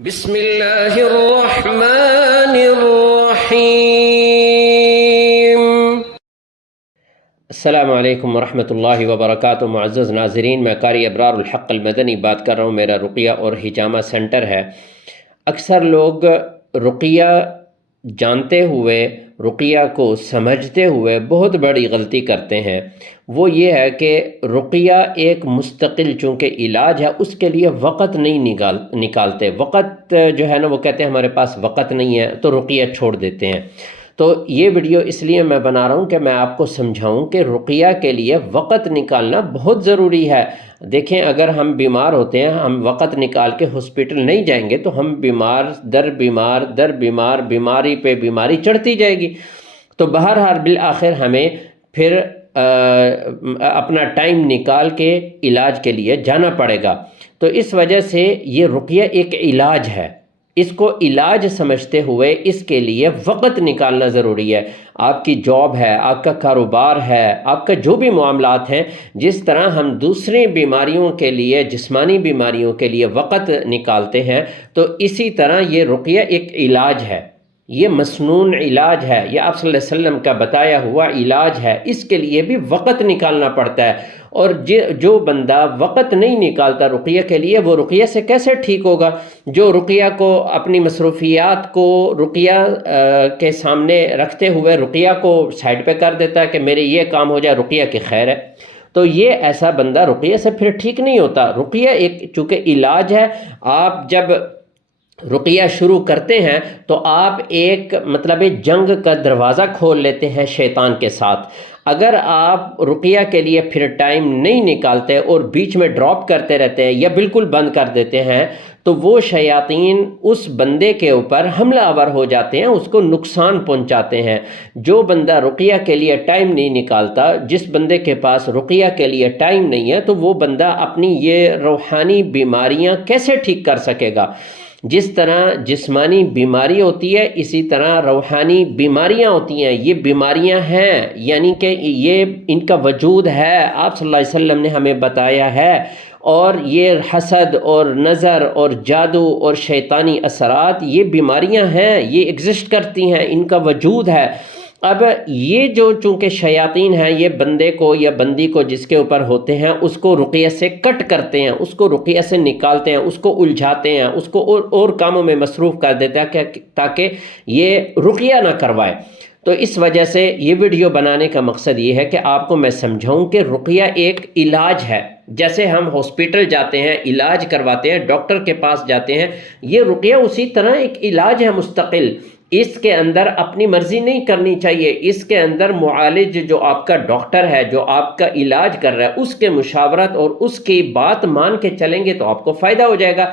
بسم اللہ الرحمن الرحیم۔ السلام علیکم ورحمۃ اللہ وبرکاتہ۔ معزز ناظرین، میں قاری ابرار الحق المدنی بات کر رہا ہوں۔ میرا رقیہ اور حجامہ سینٹر ہے۔ اکثر لوگ رقیہ جانتے ہوئے، رقیہ کو سمجھتے ہوئے بہت بڑی غلطی کرتے ہیں۔ وہ یہ ہے کہ رقیہ ایک مستقل چونکہ علاج ہے، اس کے لیے وقت نہیں نکالتے۔ وقت جو ہے نا، وہ کہتے ہیں ہمارے پاس وقت نہیں ہے تو رقیہ چھوڑ دیتے ہیں۔ تو یہ ویڈیو اس لیے میں بنا رہا ہوں کہ میں آپ کو سمجھاؤں کہ رقیہ کے لیے وقت نکالنا بہت ضروری ہے۔ دیکھیں، اگر ہم بیمار ہوتے ہیں، ہم وقت نکال کے ہاسپٹل نہیں جائیں گے تو ہم بیمار در بیمار، بیماری پہ بیماری چڑھتی جائے گی۔ تو بہرحال بالآخر ہمیں پھر اپنا ٹائم نکال کے علاج کے لیے جانا پڑے گا۔ تو اس وجہ سے یہ رقیہ ایک علاج ہے، اس کو علاج سمجھتے ہوئے اس کے لیے وقت نکالنا ضروری ہے۔ آپ کی جاب ہے، آپ کا کاروبار ہے، آپ کا جو بھی معاملات ہیں، جس طرح ہم دوسری بیماریوں کے لیے، جسمانی بیماریوں کے لیے وقت نکالتے ہیں، تو اسی طرح یہ رقیہ ایک علاج ہے۔ یہ مسنون علاج ہے، یہ آپ صلی اللہ علیہ وسلم کا بتایا ہوا علاج ہے۔ اس کے لیے بھی وقت نکالنا پڑتا ہے، اور جو بندہ وقت نہیں نکالتا رقیہ کے لیے، وہ رقیہ سے کیسے ٹھیک ہوگا؟ جو رقیہ کو، اپنی مصروفیات کو رقیہ کے سامنے رکھتے ہوئے رقیہ کو سائڈ پہ کر دیتا ہے کہ میرے یہ کام ہو جائے، رقیہ کی خیر ہے، تو یہ ایسا بندہ رقیہ سے پھر ٹھیک نہیں ہوتا۔ رقیہ ایک چونکہ علاج ہے، آپ جب رقیہ شروع کرتے ہیں تو آپ ایک جنگ کا دروازہ کھول لیتے ہیں شیطان کے ساتھ۔ اگر آپ رقیہ کے لیے پھر ٹائم نہیں نکالتے اور بیچ میں ڈراپ کرتے رہتے ہیں یا بالکل بند کر دیتے ہیں، تو وہ شیاطین اس بندے کے اوپر حملہ آور ہو جاتے ہیں، اس کو نقصان پہنچاتے ہیں۔ جو بندہ رقیہ کے لیے ٹائم نہیں نکالتا، جس بندے کے پاس رقیہ کے لیے ٹائم نہیں ہے، تو وہ بندہ اپنی یہ روحانی بیماریاں کیسے ٹھیک کر سکے گا؟ جس طرح جسمانی بیماری ہوتی ہے، اسی طرح روحانی بیماریاں ہوتی ہیں۔ یہ بیماریاں ہیں، یعنی کہ یہ ان کا وجود ہے، آپ صلی اللہ علیہ وسلم نے ہمیں بتایا ہے، اور یہ حسد اور نظر اور جادو اور شیطانی اثرات، یہ بیماریاں ہیں، یہ ایگزسٹ کرتی ہیں، ان کا وجود ہے۔ اب یہ جو چونکہ شیاطین ہیں، یہ بندے کو یا بندی کو جس کے اوپر ہوتے ہیں، اس کو رقیہ سے کٹ کرتے ہیں، اس کو رقیہ سے نکالتے ہیں، اس کو الجھاتے ہیں، اس کو اور کاموں میں مصروف کر دیتے ہیں تاکہ یہ رقیہ نہ کروائے۔ تو اس وجہ سے یہ ویڈیو بنانے کا مقصد یہ ہے کہ آپ کو میں سمجھاؤں کہ رقیہ ایک علاج ہے۔ جیسے ہم ہاسپٹل جاتے ہیں، علاج کرواتے ہیں، ڈاکٹر کے پاس جاتے ہیں، یہ رقیہ اسی طرح ایک علاج ہے مستقل۔ اس کے اندر اپنی مرضی نہیں کرنی چاہیے، اس کے اندر معالج جو آپ کا ڈاکٹر ہے، جو آپ کا علاج کر رہا ہے، اس کے مشاورت اور اس کی بات مان کے چلیں گے تو آپ کو فائدہ ہو جائے گا۔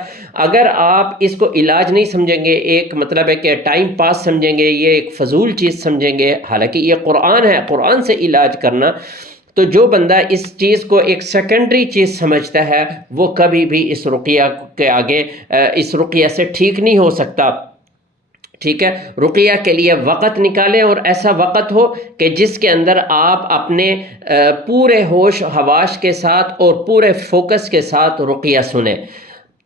اگر آپ اس کو علاج نہیں سمجھیں گے، ایک ہے کہ ٹائم پاس سمجھیں گے، یہ ایک فضول چیز سمجھیں گے، حالانکہ یہ قرآن ہے، قرآن سے علاج کرنا، تو جو بندہ اس چیز کو ایک سیکنڈری چیز سمجھتا ہے، وہ کبھی بھی اس رقیہ کے آگے، اس رقیہ سے ٹھیک نہیں ہو سکتا۔ ٹھیک ہے، رقیہ کے لیے وقت نکالیں، اور ایسا وقت ہو کہ جس کے اندر آپ اپنے پورے ہوش حواس کے ساتھ اور پورے فوکس کے ساتھ رقیہ سنیں۔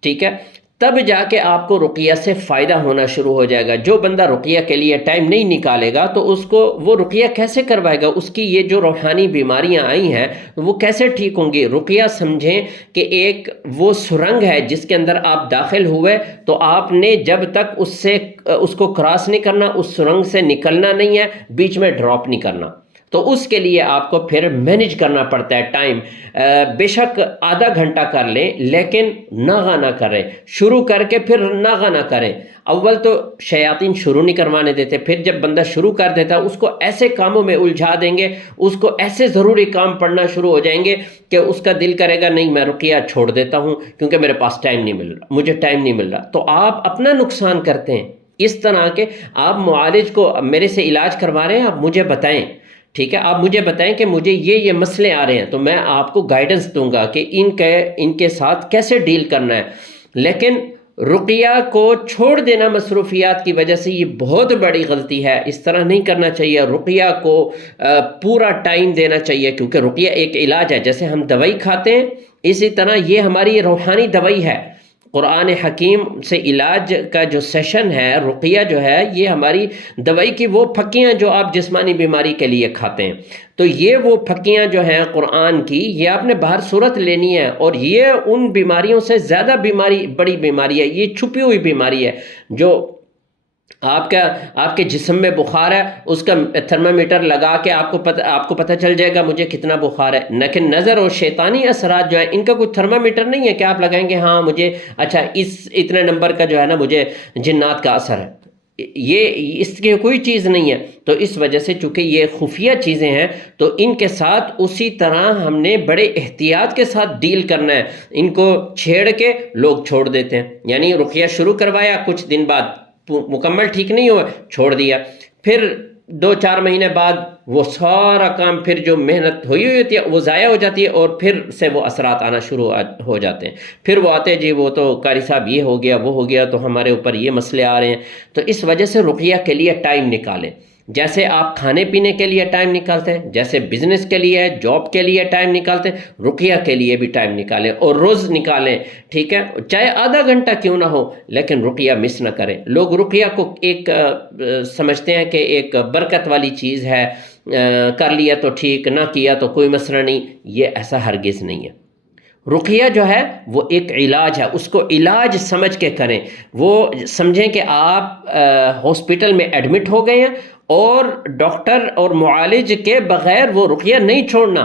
ٹھیک ہے، تب جا کے آپ کو رقیہ سے فائدہ ہونا شروع ہو جائے گا۔ جو بندہ رقیہ کے لیے ٹائم نہیں نکالے گا تو اس کو وہ رقیہ کیسے کروائے گا؟ اس کی یہ جو روحانی بیماریاں آئی ہیں وہ کیسے ٹھیک ہوں گی؟ رقیہ سمجھیں کہ ایک وہ سرنگ ہے جس کے اندر آپ داخل ہوئے، تو آپ نے جب تک اس کو کراس نہیں کرنا، اس سرنگ سے نکلنا نہیں ہے، بیچ میں ڈراپ نہیں کرنا۔ تو اس کے لیے آپ کو پھر مینیج کرنا پڑتا ہے ٹائم۔ بے شک آدھا گھنٹہ کر لیں، لیکن ناغہ نہ کریں، شروع کر کے پھر ناغہ نہ کریں۔ اول تو شیاطین شروع نہیں کروانے دیتے، پھر جب بندہ شروع کر دیتا اس کو ایسے کاموں میں الجھا دیں گے، اس کو ایسے ضروری کام پڑنا شروع ہو جائیں گے کہ اس کا دل کرے گا نہیں، میں رقیہ چھوڑ دیتا ہوں کیونکہ میرے پاس ٹائم نہیں مل رہا، مجھے ٹائم نہیں مل رہا۔ تو آپ اپنا نقصان کرتے ہیں۔ اس طرح کے آپ معالج کو میرے سے علاج کروا رہے ہیں، آپ مجھے بتائیں، ٹھیک ہے، آپ مجھے بتائیں کہ مجھے یہ مسئلے آ رہے ہیں، تو میں آپ کو گائیڈنس دوں گا کہ ان کے ساتھ کیسے ڈیل کرنا ہے۔ لیکن رقیہ کو چھوڑ دینا مصروفیات کی وجہ سے یہ بہت بڑی غلطی ہے، اس طرح نہیں کرنا چاہیے۔ رقیہ کو پورا ٹائم دینا چاہیے، کیونکہ رقیہ ایک علاج ہے۔ جیسے ہم دوائی کھاتے ہیں، اسی طرح یہ ہماری روحانی دوائی ہے۔ قرآن حکیم سے علاج کا جو سیشن ہے، رقیہ جو ہے، یہ ہماری دوائی کی وہ پھکیاں جو آپ جسمانی بیماری کے لیے کھاتے ہیں، تو یہ وہ پھکیاں جو ہیں قرآن کی، یہ آپ نے باہر صورت لینی ہے، اور یہ ان بیماریوں سے زیادہ بڑی بیماری ہے، یہ چھپی ہوئی بیماری ہے جو آپ کے جسم میں بخار ہے، اس کا تھرمامیٹر لگا کے آپ کو پتہ چل جائے گا مجھے کتنا بخار ہے، لیکن نظر اور شیطانی اثرات جو ہیں ان کا کوئی تھرمامیٹر نہیں ہے کہ آپ لگائیں گے ہاں مجھے اچھا اتنے نمبر کا جو ہے نا مجھے جنات کا اثر ہے، یہ اس کی کوئی چیز نہیں ہے۔ تو اس وجہ سے چونکہ یہ خفیہ چیزیں ہیں تو ان کے ساتھ اسی طرح ہم نے بڑے احتیاط کے ساتھ ڈیل کرنا ہے۔ ان کو چھیڑ کے لوگ چھوڑ دیتے ہیں، یعنی رقیہ شروع کروایا، کچھ دن بعد مکمل ٹھیک نہیں ہوا، چھوڑ دیا، پھر 2-4 مہینے بعد وہ سارا کام، پھر جو محنت ہوئی ہوتی ہے وہ ضائع ہو جاتی ہے، اور پھر سے وہ اثرات آنا شروع ہو جاتے ہیں، پھر وہ آتے ہیں جی وہ تو قاری صاحب یہ ہو گیا وہ ہو گیا تو ہمارے اوپر یہ مسئلے آ رہے ہیں۔ تو اس وجہ سے رقیہ کے لیے ٹائم نکالیں، جیسے آپ کھانے پینے کے لیے ٹائم نکالتے ہیں، جیسے بزنس کے لیے، جاب کے لیے ٹائم نکالتے ہیں، رقیہ کے لیے بھی ٹائم نکالیں، اور روز نکالیں، ٹھیک ہے، چاہے آدھا گھنٹہ کیوں نہ ہو، لیکن رقیہ مس نہ کریں۔ لوگ رقیہ کو ایک سمجھتے ہیں کہ ایک برکت والی چیز ہے، کر لیا تو ٹھیک، نہ کیا تو کوئی مسئلہ نہیں، یہ ایسا ہرگز نہیں ہے۔ رقیہ جو ہے وہ ایک علاج ہے، اس کو علاج سمجھ کے کریں۔ وہ سمجھیں کہ آپ ہاسپٹل میں ایڈمٹ ہو گئے ہیں اور ڈاکٹر اور معالج کے بغیر وہ رقیہ نہیں چھوڑنا،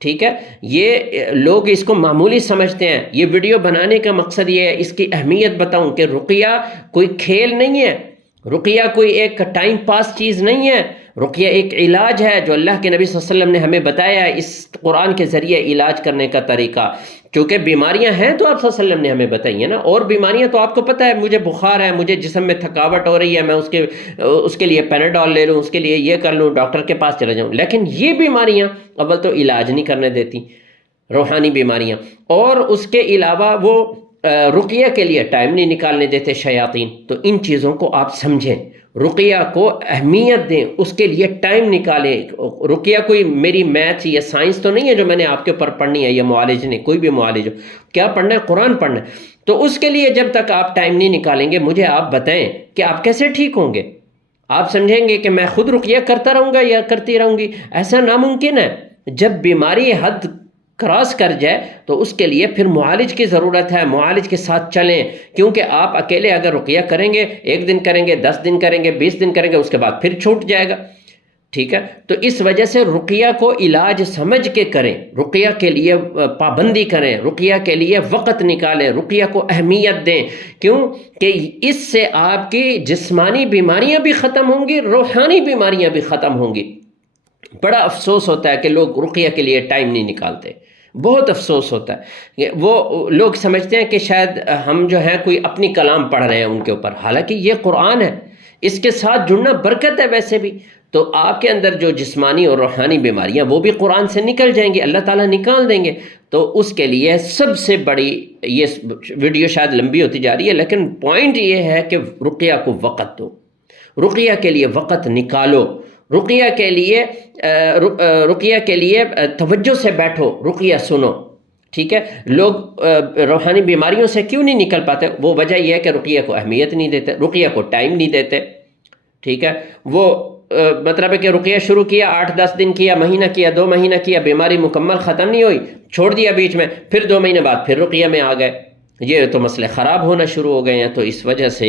ٹھیک ہے۔ یہ لوگ اس کو معمولی سمجھتے ہیں۔ یہ ویڈیو بنانے کا مقصد یہ ہے، اس کی اہمیت بتاؤں کہ رقیہ کوئی کھیل نہیں ہے، رقیہ کوئی ایک ٹائم پاس چیز نہیں ہے، رقیہ ایک علاج ہے جو اللہ کے نبی صلی اللہ علیہ وسلم نے ہمیں بتایا ہے، اس قرآن کے ذریعے علاج کرنے کا طریقہ۔ چونکہ بیماریاں ہیں تو آپ صلی اللہ علیہ وسلم نے ہمیں بتائی ہیں نا، اور بیماریاں تو آپ کو پتہ ہے، مجھے بخار ہے، مجھے جسم میں تھکاوٹ ہو رہی ہے، میں اس کے لیے پیناڈول لے لوں، اس کے لیے یہ کر لوں، ڈاکٹر کے پاس چلا جاؤں، لیکن یہ بیماریاں اول تو علاج نہیں کرنے دیتی، روحانی بیماریاں، اور اس کے علاوہ وہ رقیہ کے لیے ٹائم نہیں نکالنے دیتے شیاطین۔ تو ان چیزوں کو آپ سمجھیں، رقیہ کو اہمیت دیں، اس کے لیے ٹائم نکالیں۔ رقیہ کوئی میری میتھ یا سائنس تو نہیں ہے جو میں نے آپ کے اوپر پڑھنی ہے، یا معالج نے، کوئی بھی معالج ہو، کیا پڑھنا ہے؟ قرآن پڑھنا ہے۔ تو اس کے لیے جب تک آپ ٹائم نہیں نکالیں گے، مجھے آپ بتائیں کہ آپ کیسے ٹھیک ہوں گے؟ آپ سمجھیں گے کہ میں خود رقیہ کرتا رہوں گا یا کرتی رہوں گی، ایسا ناممکن ہے۔ جب بیماری حد کراس کر جائے تو اس کے لیے پھر معالج کی ضرورت ہے، معالج کے ساتھ چلیں، کیونکہ آپ اکیلے اگر رقیہ کریں گے، 1 دن کریں گے، 10 دن کریں گے، 20 دن کریں گے، اس کے بعد پھر چھوٹ جائے گا، ٹھیک ہے۔ تو اس وجہ سے رقیہ کو علاج سمجھ کے کریں، رقیہ کے لیے پابندی کریں، رقیہ کے لیے وقت نکالیں، رقیہ کو اہمیت دیں، کیوں کہ اس سے آپ کی جسمانی بیماریاں بھی ختم ہوں گی، روحانی بیماریاں بھی ختم ہوں گی۔ بڑا افسوس ہوتا ہے کہ لوگ رقیہ کے لیے ٹائم نہیں نکالتے، بہت افسوس ہوتا ہے۔ وہ لوگ سمجھتے ہیں کہ شاید ہم جو ہیں کوئی اپنی کلام پڑھ رہے ہیں ان کے اوپر، حالانکہ یہ قرآن ہے، اس کے ساتھ جڑنا برکت ہے ویسے بھی۔ تو آپ کے اندر جو جسمانی اور روحانی بیماریاں وہ بھی قرآن سے نکل جائیں گی، اللہ تعالیٰ نکال دیں گے۔ تو اس کے لیے سب سے بڑی، یہ ویڈیو شاید لمبی ہوتی جا رہی ہے لیکن پوائنٹ یہ ہے کہ رقیہ کو وقت دو، رقیہ کے لیے وقت نکالو، رقیہ کے لیے توجہ سے بیٹھو، رقیہ سنو، ٹھیک ہے۔ لوگ روحانی بیماریوں سے کیوں نہیں نکل پاتے؟ وہ وجہ یہ ہے کہ رقیہ کو اہمیت نہیں دیتے، رقیہ کو ٹائم نہیں دیتے، ٹھیک ہے۔ وہ مطلب ہے کہ رقیہ شروع کیا، 8-10 دن کیا، مہینہ کیا، 2 مہینہ کیا، بیماری مکمل ختم نہیں ہوئی، چھوڑ دیا بیچ میں، پھر 2 مہینے بعد پھر رقیہ میں آ گئے، یہ تو مسئلے خراب ہونا شروع ہو گئے ہیں۔ تو اس وجہ سے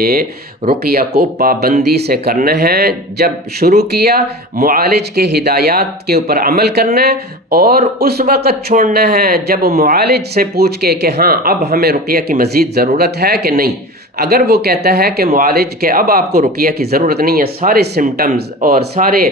رقیہ کو پابندی سے کرنا ہے، جب شروع کیا معالج کے ہدایات کے اوپر عمل کرنا ہے، اور اس وقت چھوڑنا ہے جب معالج سے پوچھ کے کہ ہاں اب ہمیں رقیہ کی مزید ضرورت ہے کہ نہیں۔ اگر وہ کہتا ہے کہ معالج کہ اب آپ کو رقیہ کی ضرورت نہیں ہے، سارے سمٹمز اور سارے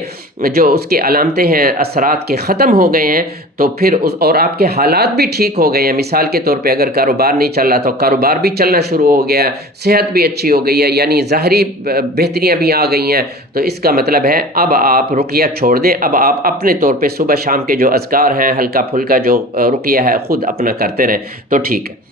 جو اس کی علامتیں ہیں، اثرات کے ختم ہو گئے ہیں، تو پھر اور آپ کے حالات بھی ٹھیک ہو گئے ہیں، مثال کے طور پہ اگر کاروبار نہیں چل رہا تو کاروبار بھی چلنا شروع ہو گیا، صحت بھی اچھی ہو گئی ہے، یعنی ظاہری بہتریاں بھی آ گئی ہیں، تو اس کا مطلب ہے اب آپ رقیہ چھوڑ دیں، اب آپ اپنے طور پہ صبح شام کے جو اذکار ہیں، ہلکا پھلکا جو رقیہ ہے، خود اپنا کرتے رہیں تو ٹھیک ہے۔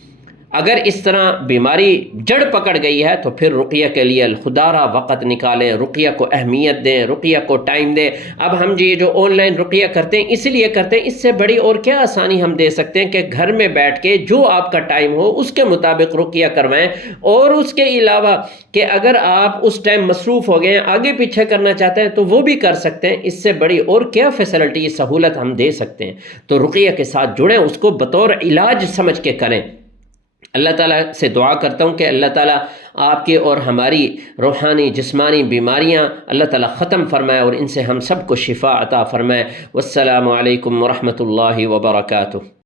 اگر اس طرح بیماری جڑ پکڑ گئی ہے تو پھر رقیہ کے لیے خدا را وقت نکالیں، رقیہ کو اہمیت دیں، رقیہ کو ٹائم دیں۔ اب ہم یہ جو آن لائن رقیہ کرتے ہیں اس لیے کرتے ہیں، اس سے بڑی اور کیا آسانی ہم دے سکتے ہیں کہ گھر میں بیٹھ کے جو آپ کا ٹائم ہو اس کے مطابق رقیہ کروائیں۔ اور اس کے علاوہ کہ اگر آپ اس ٹائم مصروف ہو گئے ہیں، آگے پیچھے کرنا چاہتے ہیں تو وہ بھی کر سکتے ہیں۔ اس سے بڑی اور کیا فیسلٹی، سہولت ہم دے سکتے ہیں؟ تو رقیہ کے ساتھ جڑیں، اس کو بطور علاج سمجھ کے کریں۔ اللہ تعالیٰ سے دعا کرتا ہوں کہ اللہ تعالیٰ آپ کے اور ہماری روحانی جسمانی بیماریاں اللہ تعالیٰ ختم فرمائے اور ان سے ہم سب کو شفا عطا فرمائے۔ والسلام علیکم ورحمۃ اللہ وبرکاتہ۔